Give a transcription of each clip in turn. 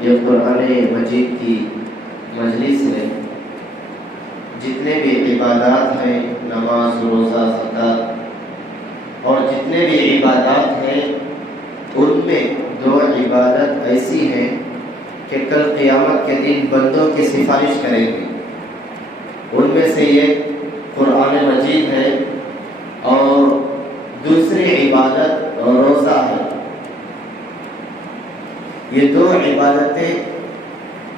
یہ قرآن مجید کی مجلس میں جتنے بھی عبادات ہیں، نماز، روزہ، زکوٰۃ اور جتنے بھی عبادات ہیں، ان میں دو عبادت ایسی ہیں کہ کل قیامت کے دن بندوں کی سفارش کریں گے۔ ان میں سے ایک قرآن مجید ہے اور دوسری عبادت روزہ ہے۔ یہ دو عبادتیں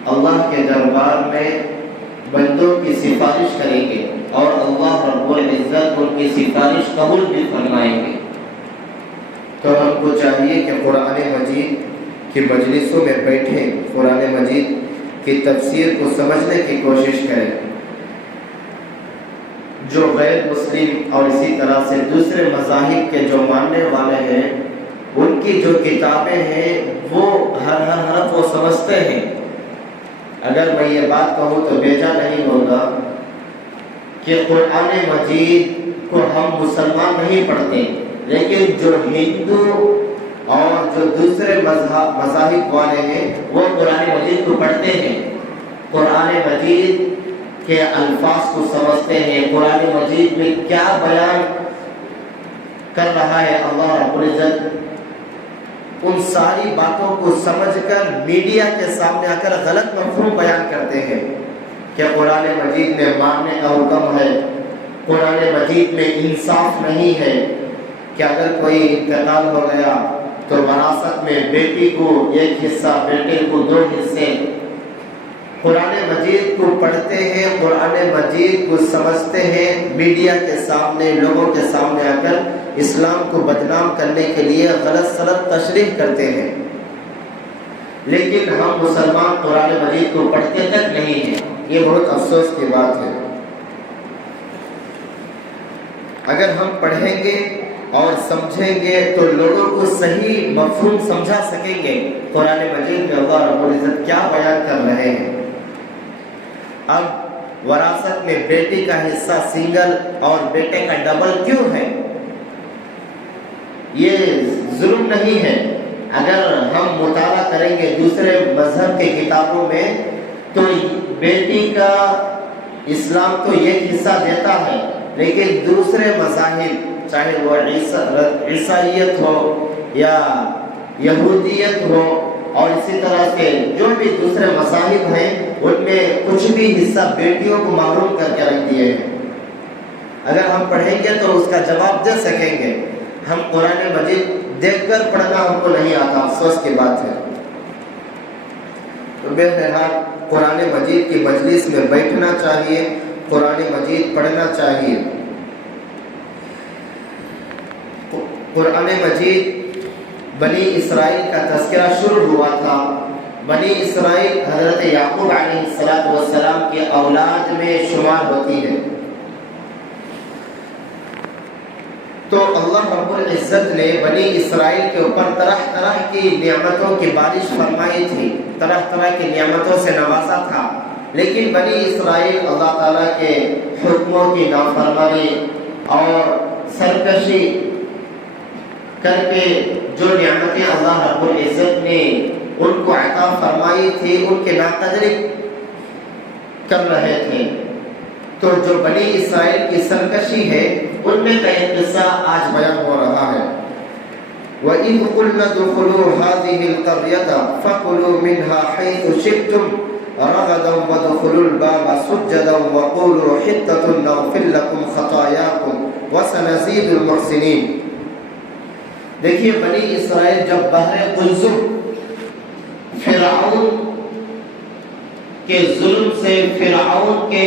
اللہ کے دربار میں بندوں کی سفارش کریں گے اور اللہ رب العزت ان کی سفارش قبول بھی فرمائیں گے۔ تو ہم کو چاہیے کہ قرآن مجید کی مجلسوں میں بیٹھیں، قرآن مجید کی تفسیر کو سمجھنے کی کوشش کریں۔ جو غیر مسلم اور اسی طرح سے دوسرے مذاہب کے جو ماننے والے ہیں، ان کی جو کتابیں ہیں وہ ہر حرف وہ سمجھتے ہیں۔ اگر میں یہ بات کہوں تو بیجا نہیں ہوگا کہ قرآن مجید کو ہم مسلمان نہیں پڑھتے، لیکن جو ہندو اور جو دوسرے مذاہب والے ہیں وہ قرآن مجید کو پڑھتے ہیں، قرآن مجید کے الفاظ کو سمجھتے ہیں، قرآن مجید میں کیا بیان کر رہا ہے اللہ رب العزت، ان ساری باتوں کو سمجھ کر میڈیا کے سامنے آ کر غلط مفہوم بیان کرتے ہیں کہ قرآن مجید میں مارنے کا حکم ہے، قرآن مجید میں انصاف نہیں ہے کہ اگر کوئی انتقال ہو گیا تو وراثت میں بیٹی کو ایک حصہ، بیٹے کو دو حصے۔ قرآن مجید کو پڑھتے ہیں، قرآن مجید کو سمجھتے ہیں، میڈیا کے سامنے، لوگوں کے سامنے آ کر اسلام کو بدنام کرنے کے لیے غلط سلط تشریح کرتے ہیں، لیکن ہم مسلمان قرآن مجید کو پڑھتے تک نہیں ہیں۔ یہ بہت افسوس کی بات ہے۔ اگر ہم پڑھیں گے اور سمجھیں گے تو لوگوں کو صحیح مفہوم سمجھا سکیں گے قرآن مجید میں اللہ رب العزت کیا بیان کر رہے ہیں۔ اب وراثت میں بیٹی کا حصہ سنگل اور بیٹے کا ڈبل کیوں ہے؟ یہ ظلم نہیں ہے۔ اگر ہم مطالعہ کریں گے دوسرے مذہب کے کتابوں میں تو بیٹی کا اسلام تو ایک حصہ دیتا ہے، لیکن دوسرے مذاہب چاہے وہ عیسائیت ہو یا یہودیت ہو اور اسی طرح سے جو بھی دوسرے مذاہب ہیں، ان میں کچھ بھی حصہ بیٹیوں کو محروم کر کے رکھ دیے ہیں۔ اگر ہم پڑھیں گے تو اس کا جواب دے سکیں گے۔ ہم قرآن مجید دیکھ کر پڑھنا ہم کو نہیں آتا، افسوس کی بات ہے۔ تو بہرحال قرآن مجید کی مجلس میں بیٹھنا چاہیے، قرآن مجید پڑھنا چاہیے۔ قرآن مجید بنی اسرائیل کا تذکرہ شروع ہوا تھا۔ بنی اسرائیل حضرت یعقوب علیہ السلام کی اولاد میں شمار ہوتی ہے۔ تو اللہ رب العزت نے بنی اسرائیل کے اوپر طرح طرح کی نعمتوں کی بارش فرمائی تھی، طرح طرح کی نعمتوں سے نوازا تھا، لیکن بنی اسرائیل اللہ تعالیٰ کے حکموں کی نافرمانی اور سرکشی کر کے جو نعمتیں اللہ رب العزت نے ان کو عطا فرمائی تھی ان کے ناقدری کر رہے تھے۔ تو جو بنی اسرائیل کی سرکشی ہے ان میں کا ایک قصہ آج بیان ہو رہا ہے۔ وَإِذْ قُلْنَا ادْخُلُوا هَٰذِهِ الْقَرْيَةَ فَكُلُوا مِنْهَا حَيْثُ شِئْتُمْ رَغَدًا وَادْخُلُوا الْبَابَ سُجَّدًا وَقُولُوا حِطَّةٌ نَغْفِرْ لَكُمْ خَطَايَاكُمْ وَسَنَزِيدُ الْمُحْسِنِينَ۔ دیکھیے بنی اسرائیل جب بحر قلزم فرعون کے ظلم سے، فرعون کے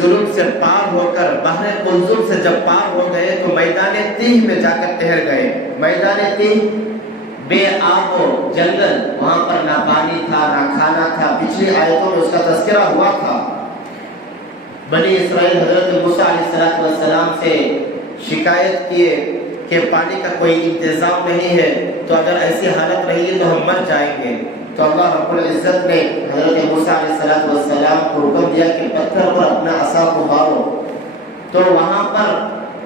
ظلم سے پار ہو کر بحر قلزم سے جب پار ہو گئے تو میدان تیہ میں جا کر ٹھہر گئے۔ میدان تیہ بے آب و جنگل، وہاں پر نہ پانی تھا نہ کھانا تھا، پچھلی آیتوں میں اس کا تذکرہ ہوا تھا۔ بنی اسرائیل حضرت موسیٰ علیہ السلام سے شکایت کیے کہ پانی کا کوئی انتظام نہیں ہے، تو اگر ایسی حالت رہی تو ہم مر جائیں گے۔ تو اللہ رب العزت نے حضرت موسیٰ علیہ السلام کو حکم دیا کہ پتھر پر اپنا عصا کو مارو۔ تو وہاں پر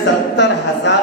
70,000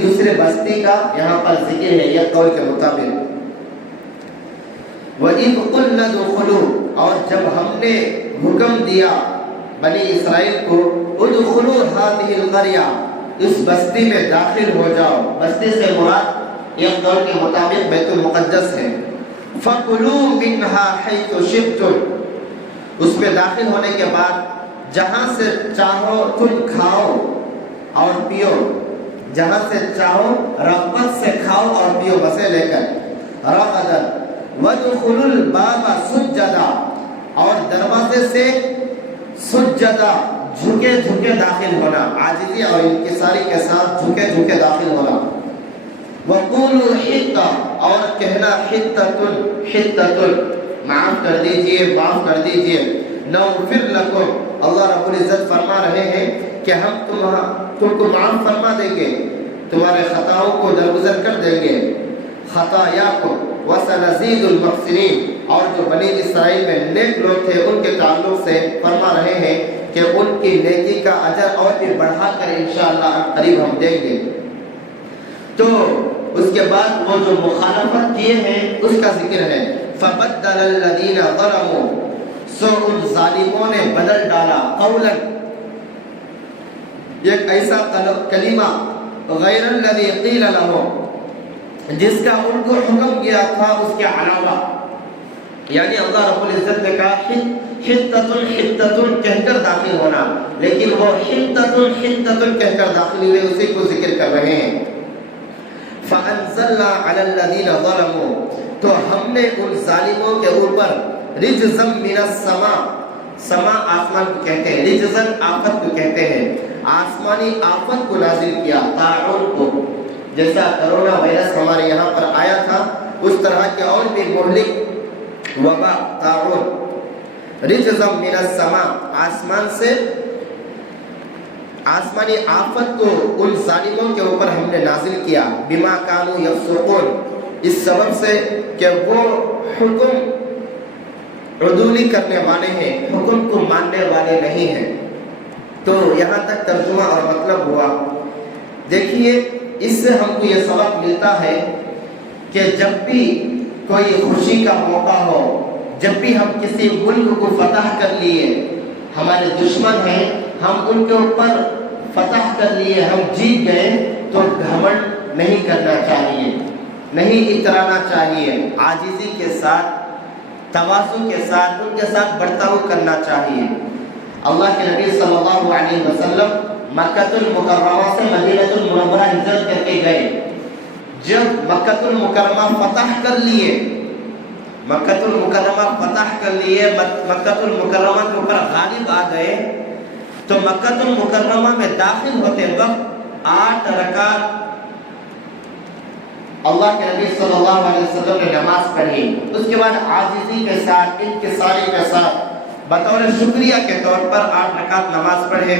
دوسرے بستی کا یہاں پر ذکر ہے یہ قول کے مطابق۔ وَإِذْ قُلْنَا ادْخُلُوا، اور جب ہم نے حکم دیا بنی اسرائیل کو ادخلوا هذه القرية، اس بستی میں داخل ہو جاؤ، بستی سے مراد یہ قول کے مطابق بیت المقدس ہے۔ فَكُلُوا مِنْهَا حَيْثُ شِئْتُمْ، اس میں داخل ہونے کے بعد جہاں سے چاہو تم کھاؤ اور پیو، جہاں سے چاہو رغبت سے کھاؤ اور پیو، بسے لے کر۔ رغدا وَادْخُلُوا الْبَابَ سُجَّدًا، اور دروازے سے سجدہ جھکے جھکے داخل ہونا، عاجزی اور انکساری کے ساتھ جھکے جھکے داخل ہونا۔ وَقُولُوا حِطَّةٌ، اور کہنا حِطَّةٌ حِطَّةٌ، معاف کر دیجئے معاف کر دیجئے۔ نَغْفِرْ لَكُمْ، اللہ رب العزت فرما رہے ہیں کہ ہم تم کو معاف فرما دیں گے، تمہارے خطاؤں کو درگزر کر دیں گے۔ خطاياكم وسنزيد المحسنين، اور جو بنی اسرائیل میں نیک لوگ تھے ان کے تعلق سے فرما رہے ہیں کہ ان کی نیکی کا اجر اور بھی بڑھا کر انشاءاللہ قریب ہم دیں گے۔ تو اس کے بعد وہ جو مخالفت کیے ہیں اس کا ذکر ہے۔ فَبَدَّلَ الَّذِينَ ظَلَمُوا، سو ان ظالموں نے بدل ڈالا، قولا، ایک ایسا کلمہ، غیر الذی قیل لهم، جس کا ان کو حکم کیا تھا اس کے علاوہ، یعنی اللہ رب العزت نے کہا حِطَّةٌ حِطَّةٌ کہہ کر داخل ہونا، لیکن وہ حِطَّةٌ حِطَّةٌ کہہ کر داخل ہوئے، اسی کو ذکر کر رہے ہیں۔ فَأَنزَلْنَا عَلَى الَّذِينَ ظَلَمُوا، تو ہم نے ان ظالموں کے اوپر رِجْزًا مِنَ السَّمَاء، سما آسمان کو کہتے ہیں، رِجْزًا آفت کو کہتے ہیں، آسمانی آفت کو نازل کیا، طاعون کو، جیسا کرونا وائرس ہمارے یہاں پر آیا تھا اس طرح کے اور بھی مہلک وبا، طاعون۔ رِجْزًا مِنَ السَّمَاء، آسمان سے آسمانی آفت کو ان ظالموں کے اوپر ہم نے نازل کیا، بما کانوا یفسقون، اس سبب سے کہ وہ حکم عدولی کرنے والے ہیں، حکم کو ماننے والے نہیں ہیں۔ تو یہاں تک ترجمہ اور مطلب ہوا۔ دیکھیے اس سے ہم کو یہ سبق ملتا ہے کہ جب بھی کوئی خوشی کا موقع ہو، جب بھی ہم کسی ملک کو فتح کر لیے، ہمارے دشمن ہیں، ہم ان کے اوپر فتح کر لیے، ہم جیت گئے، تو گھمنڈ نہیں کرنا چاہیے، نہیں اترانا چاہیے، عاجزی کے ساتھ، تواضع کے ساتھ ان کے ساتھ برتاؤ کرنا چاہیے۔ اللہ کے نبی صلی اللہ علیہ وسلم مکہ المکرمہ سے مدینہ المنورہ ہجرت کر کے گئے، جب مکہ المکرمہ فتح کر لیے، مکہ المکرمہ فتح کر لیے، مکہ المکرمہ کے اوپر غالب آ گئے، تو مکہ المکرمہ میں داخل ہوتے وقت 8 رکعت اللہ کے نبی صلی اللہ علیہ وسلم نے نماز پڑھی، اس کے بعد عاجزی کے ساتھ، انکساری کے ساتھ، بطور شکریہ کے طور پر 8 رکعت نماز پڑھے،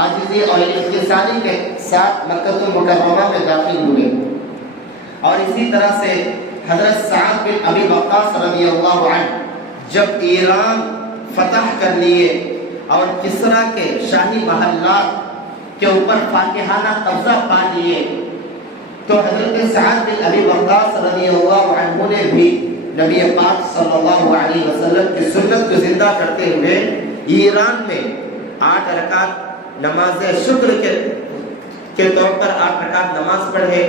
عاجزی اور انکساری کے ساتھ مکہ المکرمہ میں داخل ہوئے۔ اور اسی طرح سے حضرت سعد بن ابی وقاص رضی اللہ عنہ جب ایران فتح کر لیے اور کسرا کے شاہی محلات کے اوپر فاتحانہ قبضہ پا لیے، تو حضرت سعد بن ابی وقاص رضی اللہ عنہ نے بھی نبی پاک صلی اللہ علیہ وسلم کی سنت کو زندہ کرتے ہوئے ایران میں 8 رکعت نماز شکر کے طور پر 8 رکعت نماز پڑھے،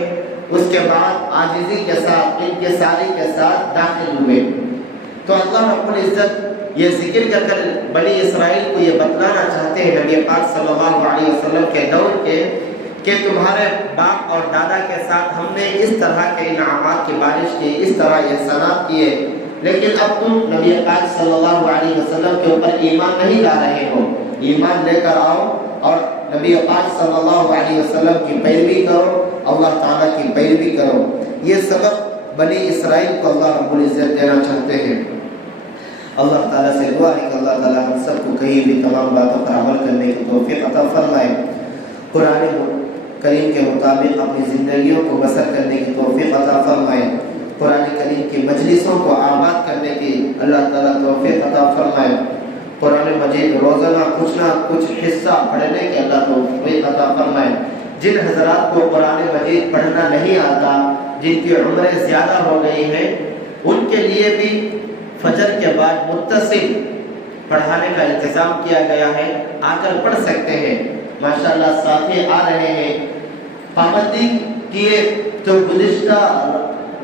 اس کے بعد عاجزی کے ساتھ، انکساری کے ساتھ داخل ہوئے۔ تو اللہ رب العزت یہ ذکر کر کر بنی اسرائیل کو یہ بتلانا چاہتے ہیں نبی پاک صلی اللہ علیہ وسلم کے دور کے، کہ تمہارے باپ اور دادا کے ساتھ ہم نے اس طرح کے انعامات کی بارش کی، اس طرح احسانات کیے، لیکن اب تم نبی پاک صلی اللہ علیہ وسلم کے اوپر ایمان نہیں لا رہے ہو، ایمان لے کر آؤ اور نبی پاک صلی اللہ علیہ وسلم کی پیروی کرو، اللہ تعالیٰ کی پیروی کرو۔ یہ سبق بنی اسرائیل کو اللہ رب العزت دینا چاہتے ہیں۔ اللہ تعالیٰ سے دعا ہے کہ اللہ تعالیٰ ہم سب کو کہیں بھی تمام باتوں پر عمل کرنے کی توفیق عطا فرمائے، قرآن کریم کے مطابق اپنی زندگیوں کو بسر کرنے کی توفیق عطا فرمائے، قرآن کریم کی مجلسوں کو آباد کرنے کی اللہ تعالیٰ توفیق عطا فرمائے، قرآن مجید روزانہ کچھ نہ کچھ حصہ پڑھنے کے اللہ توفیق عطا فرمائے، جن حضرات کو قرآن مجید پڑھنا نہیں آتا، جن کی عمریں زیادہ ہو گئی ہیں، ان کے لیے بھی فجر کے بعد متصل پڑھانے کا انتظام کیا گیا ہے، آ کر پڑھ سکتے ہیں۔ ماشاءاللہ ساتھی آ رہے ہیں، پابندی کیے تو گزشتہ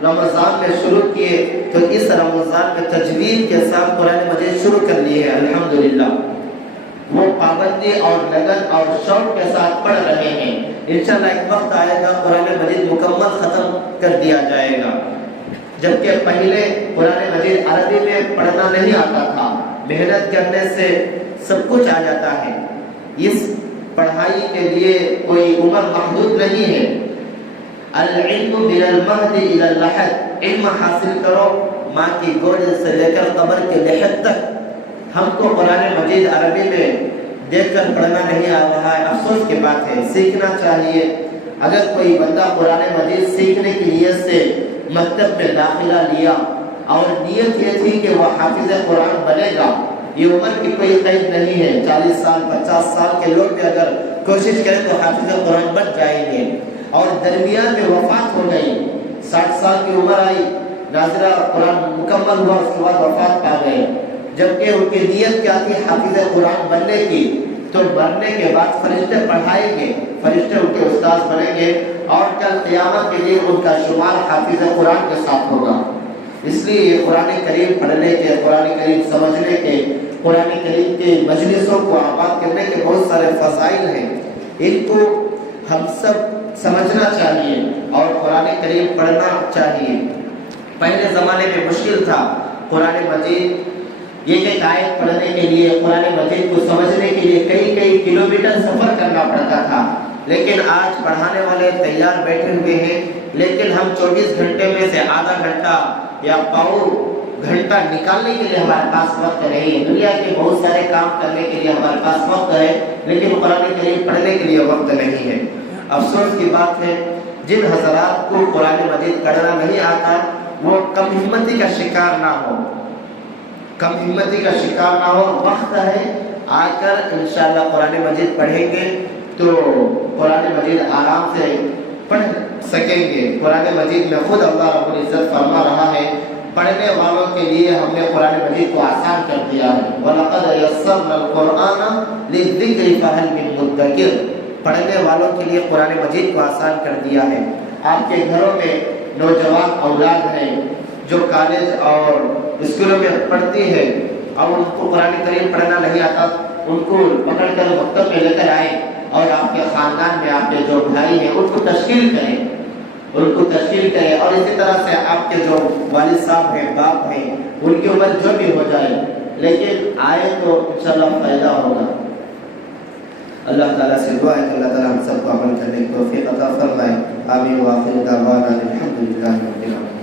رمضان میں شروع کیے تو اس رمضان میں تجوید کے ساتھ قرآن مجید شروع کر لیے ہیں الحمدللہ۔ وہ پابندی اور لگن اور شوق کے ساتھ پڑھ رہے ہیں۔ انشاءاللہ ایک وقت آئے گا قرآن مجید مکمل ختم کر دیا جائے گا، جبکہ پہلے قرآن مجید عربی میں پڑھنا نہیں آتا تھا، محنت کرنے سے سب کچھ آ جاتا ہے۔ اس پڑھائی کے لیے کوئی عمر محدود نہیں ہے۔ العلم من المہد الى اللحد، علم حاصل کرو ماں کی گود سے لے کر قبر کے لحد تک۔ ہم کو قرآن مجید عربی میں دیکھ کر پڑھنا نہیں آ رہا ہے، افسوس کی بات ہے، سیکھنا چاہیے۔ اگر کوئی بندہ قرآن مجید سیکھنے کی نیت سے مکتب میں داخلہ لیا اور نیت یہ تھی کہ وہ حافظ قرآن بنے گا، یہ عمر کی کوئی قید نہیں ہے، 40 سال 50 سال کے لوگ بھی اگر کوشش کریں تو حافظ قرآن بن جائیں گے، اور درمیان میں وفات ہو گئی، 60 سال کی عمر آئی، ناظرہ قرآن مکمل ہوا، اس کے بعد وفات پا گئے، جبکہ ان کی نیت کیا تھی حافظ قرآن بننے کی، تو مرنے کے بعد فرشتے پڑھائیں گے، فرشتے ان کے استاذ بنیں گے، اور کل قیامت کے لیے ان کا شمار حافظ قرآن کے ساتھ ہوگا۔ اس لیے یہ قرآن کریم پڑھنے کے، قرآن کریم سمجھنے کے، قرآن کریم کے مجلسوں کو آباد کرنے کے بہت سارے فضائل ہیں، ان کو ہم سب سمجھنا چاہیے اور قرآن کریم پڑھنا چاہیے۔ پہلے زمانے میں مشکل تھا قرآن مجید ایک آیت پڑھنے کے لیے، قرآن مجید کو سمجھنے کے لیے کئی کلومیٹر سفر کرنا پڑتا تھا، لیکن آج پڑھانے والے تیار بیٹھے ہوئے ہیں، لیکن ہم 24 گھنٹے میں سے آدھا گھنٹہ یا پاؤں گھنٹہ نکالنے کے لیے ہمارے پاس وقت نہیں ہے۔ دنیا کے بہت سارے کام کرنے کے لیے ہمارے پاس وقت ہے، لیکن قرآن کریم پڑھنے کے لیے وقت نہیں ہے۔ افسوس کی بات ہے، جن حضرات کو قرآن مجید پڑھنا نہیں آتا وہ کم ہمتی کا شکار نہ ہو، کم ہمتی کا شکار نہ ہو۔ وقت ہے، آ کر انشاءاللہ قرآن مجید پڑھیں گے تو قرآن مجید آرام سے پڑھ سکیں گے۔ قرآن مجید میں خود اللہ رب العزت فرما رہا ہے، پڑھنے والوں کے لیے ہم نے قرآن مجید کو آسان کر دیا ہے۔ وَلَقَدْ يَسَّرْنَا الْقُرْآنَ لِلذِّكْرِ فَهَلْ مِن مُدَّكِرٍ، پڑھنے والوں کے لیے قرآن مجید کو آسان کر دیا ہے۔ آپ کے گھروں میں نوجوان اولاد ہیں جو کالج اور اسکولوں میں پڑھتی ہے اور ان کو قرآن کریم پڑھنا نہیں آتا، ان کو پکڑ کر مکتب میں لے کر آئیں اور آپ کے خاندان میں آپ کے جو بھائی ہیں ان کو تشکیل کریں، ان کو تشکیل کریں، اور اسی طرح سے آپ کے جو والد صاحب ہیں، باپ ہیں، ان کی عمر جو بھی ہو جائے، لیکن آئے تو انشاءاللہ فائدہ ہوگا۔ اللہ تعالیٰ سے دعا ہے کہ اللہ تعالیٰ ہم سب کو عمل کرنے کی توفیق عطا فرمائے۔ آمین۔ وآخر دعوانا الحمدللہ رب العالمین۔